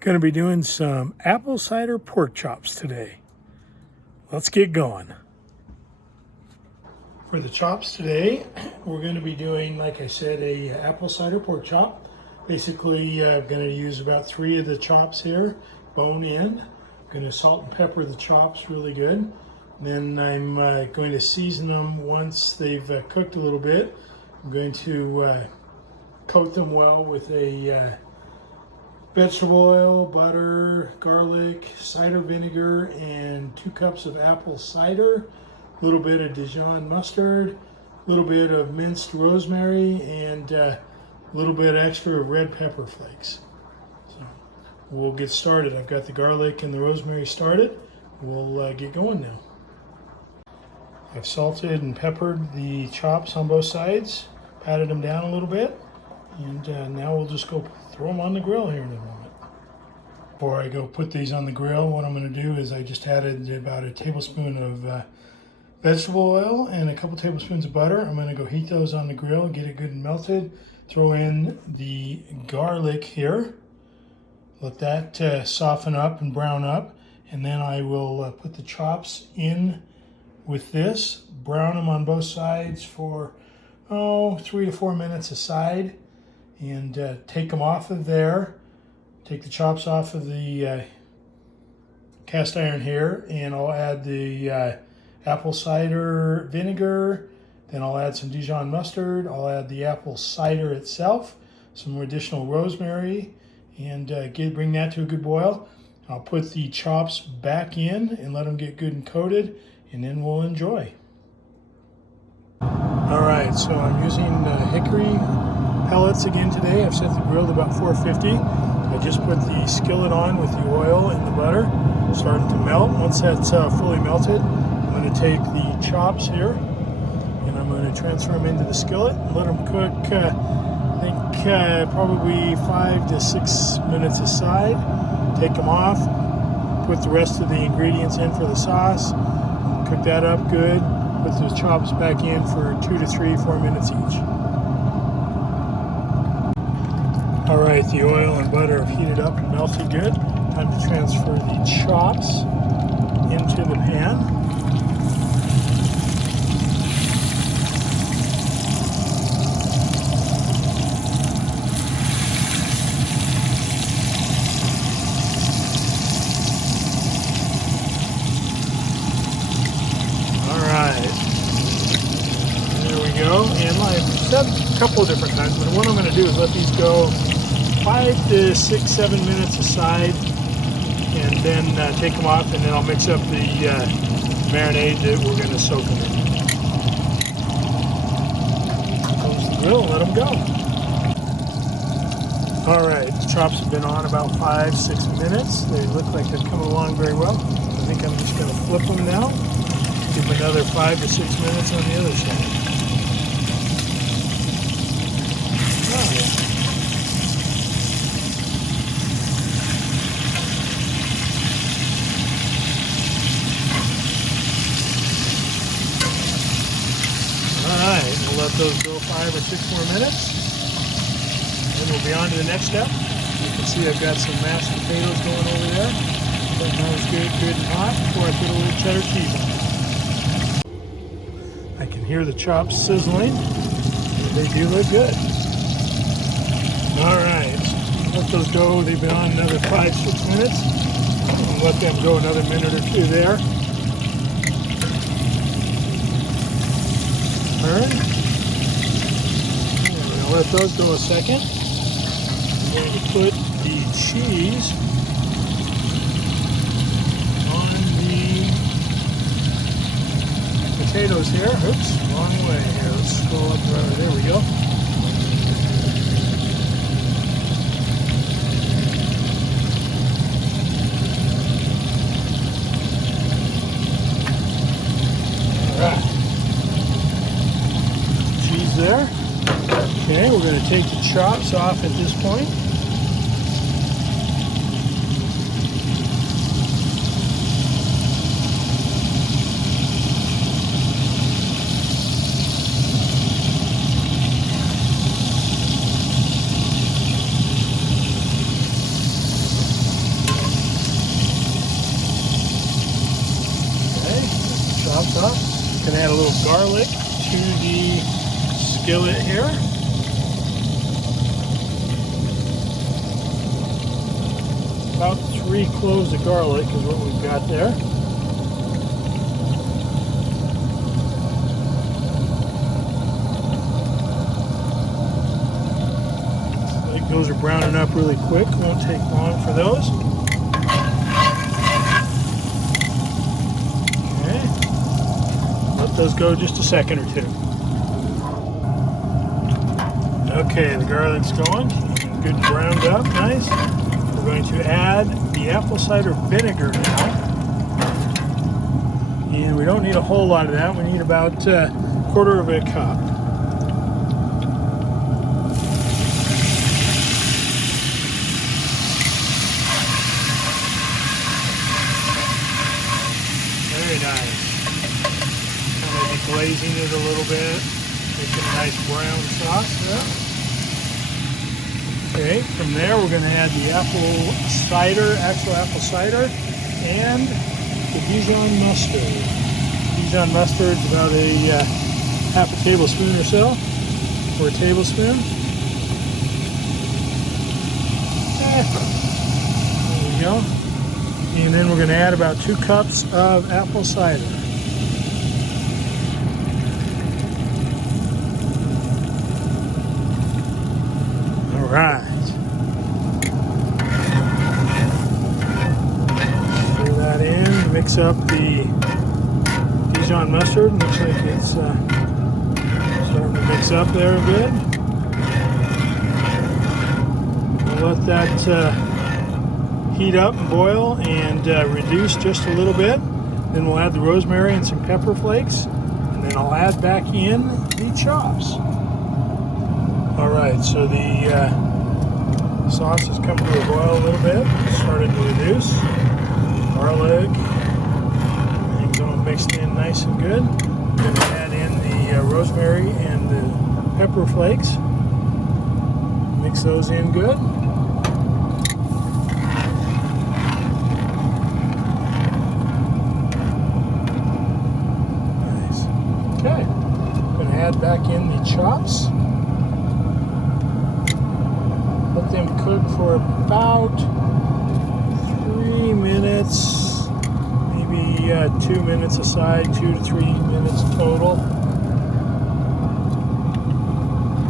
Going to be doing some apple cider pork chops today. Let's get going. For the chops today, we're going to be doing, like I said, a apple cider pork chop. Basically, I'm going to use about 3 of the chops here, bone in. I'm going to salt and pepper the chops really good. Then I'm going to season them once they've cooked a little bit. I'm going to coat them well with a vegetable oil, butter, garlic, cider vinegar, and 2 cups of apple cider, a little bit of Dijon mustard, a little bit of minced rosemary, and a little bit extra of red pepper flakes. So we'll get started. I've got the garlic and the rosemary started. We'll get going now. I've salted and peppered the chops on both sides, patted them down a little bit, and now we'll just go throw them on the grill here in a moment. Before I go put these on the grill, what I'm going to do is I just added about a tablespoon of vegetable oil and a couple tablespoons of butter. I'm going to go heat those on the grill, get it good and melted. Throw in the garlic here. Let that soften up and brown up. And then I will put the chops in with this. Brown them on both sides for 3 to 4 minutes aside. And take them off of there. Take the chops off of the cast iron here, and I'll add the apple cider vinegar. Then I'll add some Dijon mustard. I'll add the apple cider itself, some additional rosemary, and bring that to a good boil. I'll put the chops back in and let them get good and coated, and then we'll enjoy. All right, so I'm using hickory pellets again today. I've set the grill to about 450. I just put the skillet on with the oil and the butter, starting to melt. Once that's fully melted, I'm going to take the chops here and I'm going to transfer them into the skillet and let them cook, I think probably 5 to 6 minutes aside. Take them off, put the rest of the ingredients in for the sauce, cook that up good, put those chops back in for 2 to 3, 4 minutes each. All right, the oil and butter have heated up and melted good. Time to transfer the chops into the pan. All right, there we go. And I've said a couple of different times, but what I'm going to do is let these go 5 to 6, 7 minutes aside, and then take them off, and then I'll mix up the marinade that we're going to soak them in. Close the grill and let them go. All right, the chops have been on about 5, 6 minutes. They look like they're coming along very well. I think I'm just going to flip them now. Give them another 5 to 6 minutes on the other side. Oh, yeah. We'll let those go 5 or 6 more minutes. Then we'll be on to the next step. You can see I've got some mashed potatoes going over there. That was good and hot before I put a little cheddar cheese on. I can hear the chops sizzling. They do look good. All right, let those go. They've been on another 5, 6 minutes. I'll let them go another minute or 2 there. Turn. I'll let those go a second. I'm going to put the cheese on the potatoes here. Oops, wrong way here. Let's scroll up there. There we go. All right. Cheese there. Okay, we're going to take the chops off at this point. chops up. Gonna add a little garlic to the skillet here. About 3 cloves of garlic is what we've got there. Like those are browning up really quick. Won't take long for those. Okay. Let those go just a second or two. Okay, the garlic's going. Good browned up, nice. We're going to add the apple cider vinegar now. And we don't need a whole lot of that. We need about a quarter of a cup. Very nice. Kind of deglazing it a little bit. Making a nice brown sauce there. Okay, from there we're going to add the apple cider, actual apple cider, and the Dijon mustard. Dijon mustard is about a half a tablespoon or so, or a tablespoon. There we go. And then we're going to add about 2 cups of apple cider. Right. Pour that in, mix up the Dijon mustard. Looks like it's starting to mix up there a bit. We'll let that heat up and boil and reduce just a little bit. Then we'll add the rosemary and some pepper flakes. And then I'll add back in the chops. Alright, so the sauce has come to a boil a little bit, started to reduce. Garlic, everything's all mixed in nice and good. I'm going to add in the rosemary and the pepper flakes. Mix those in good. Nice. Okay, I'm going to add back in the chops. Let them cook for about 3 minutes, maybe 2 minutes aside, 2 to 3 minutes total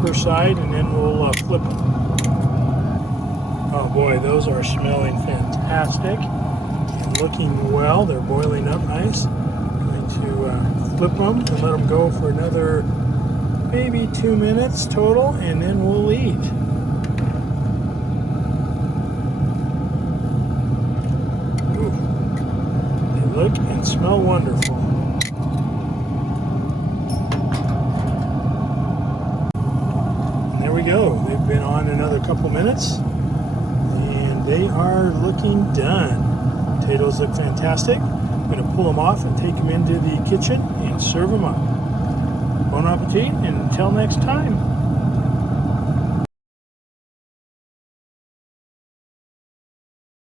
per side, and then we'll flip them. Oh boy, those are smelling fantastic and looking well. They're boiling up nice. I'm going to flip them and let them go for another maybe 2 minutes total, and then we'll eat. Look and smell wonderful. And there we go. They've been on another couple minutes and they are looking done. Potatoes look fantastic. I'm going to pull them off and take them into the kitchen and serve them up. Bon appetit, and until next time.